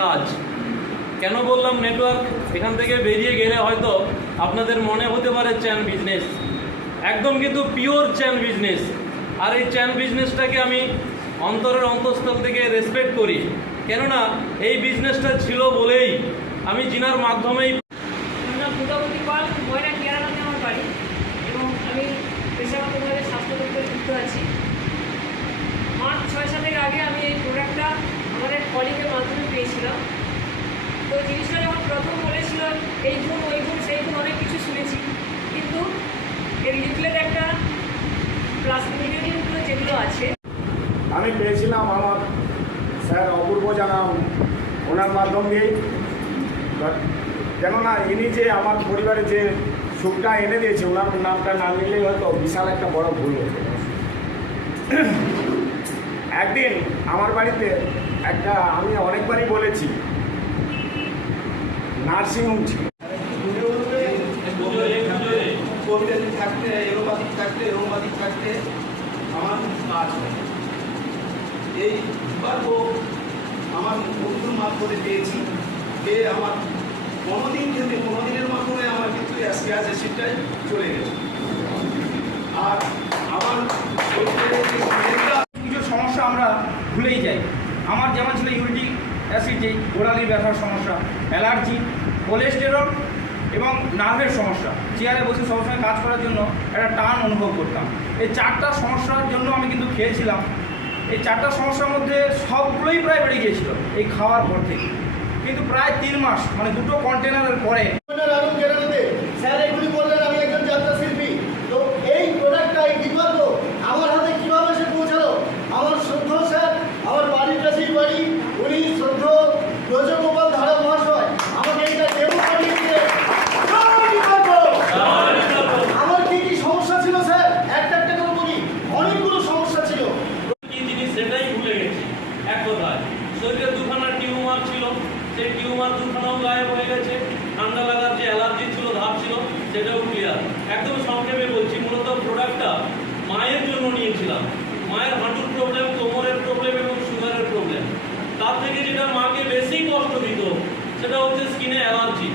কাজ। কেন বললাম নেটওয়ার্ক? এখান থেকে বেরিয়ে গেলে হয়তো আপনাদের মনে হতে পারে চ্যান বিজনেস, একদম কিন্তু পিওর চ্যান বিজনেস। আর এই চ্যান বিজনেসটাকে আমি অন্তরের অন্তঃস্থল থেকে রেসপেক্ট করি, কেননা এই বিজনেসটা ছিল বলেই আমি জিনার মাধ্যমেই। দুর্গাবতী পাল, ময়না কেরালাতে আমার বাড়ি, এবং আমি পেশাগতভাবে স্বাস্থ্য দপ্তরে যুক্ত আছি। মার্চ 6-7 আগে আমি এই প্রোডাক্টটা আমাদের কলিগের মাধ্যমে পেয়েছিলাম। তো জিনিসটা যখন প্রথম বলেছিল এই গুণ ওই গুণ সেই গুণ অনেক কিছু শুনেছি, কিন্তু এর লিফলেট একটা প্লাস ইনগ্রেডিয়েন্টগুলো যেগুলো আছে আমি পেয়েছিলাম আমার স্যার অপূর্ব জানা ওনার মাধ্যম দিয়েই। কেননা ইনি যে আমার পরিবারে যে সুখটা এনে দিয়েছে, ওনার নামটা না নিলেই হয়তো বিশাল একটা বড় ভুল হতো। একদিন আমার বাড়িতে একটা, আমি অনেকবারই বলেছি, নার্সিংহোম ছিল। থাকতে এলোপাথিক থাকতে আমার কাজ হয়। এই বিকল্প আমার বন্ধুর মাধ্যমে পেয়েছি, পেয়ে আমার কোনোদিনের মাধ্যমে আমার কিন্তু গ্যাস অ্যাসিডটাই চলে গেছে। আর আমার কিছু সমস্যা আমরা ভুলেই যাই। আমার যেমন ছিল ইউরিক অ্যাসিড, যেই গোড়ালির ব্যথার সমস্যা, অ্যালার্জি, কোলেস্টেরল এবং নার্ভের সমস্যা। চেয়ারে বসে সবসময় কাজ করার জন্য একটা টান অনুভব করতাম। এই 4টা সমস্যার জন্য আমি কিন্তু খেয়েছিলাম। এই 4টা সমস্যার মধ্যে সবগুলোই প্রায় বেড়ে গিয়েছিল এই খাওয়ার পর থেকে। কিন্তু প্রায় 3 মাস, মানে 2টো কন্টেনারের পরে স্যার এগুলি বললেন আমি একজন যাত্রা শিল্পী, তো এই প্রোডাক্টটা এই বিকল্প আমার হাতে কীভাবে সে পৌঁছালো? আমার শ্রদ্ধ স্যার, আমার বাড়ির কাছেই বাড়ি, উনি শ্রদ্ধ ব্রজগোপাল ধারা মহাশয় আমাকে এইটা ডেমো পাঠিয়ে দিয়ে আমার কি কি সমস্যা ছিল স্যার একটা একটা করে বলি। অনেকগুলো সমস্যা ছিল। কি জিনিস সেটাই ভুলে গেছি। এক কথায় শরীরে 2খানা টিউমার ছিল, সেই টিউমার 2খানাও গায়েব হয়ে গেছে। ঠান্ডা লাগার যে অ্যালার্জি ছিল, ধাপ ছিল, সেটাও ক্লিয়ার। একদম সংক্ষেপে বলছি, মূলত প্রোডাক্টটা মায়ের জন্য নিয়েছিলাম। মায়ের হাঁটুর প্রবলেম, কোমরের প্রবলেম এবং সুগারের প্রবলেম। তার থেকে যেটা মাকে বেশি কষ্ট দিত সেটা হচ্ছে স্কিনে অ্যালার্জি।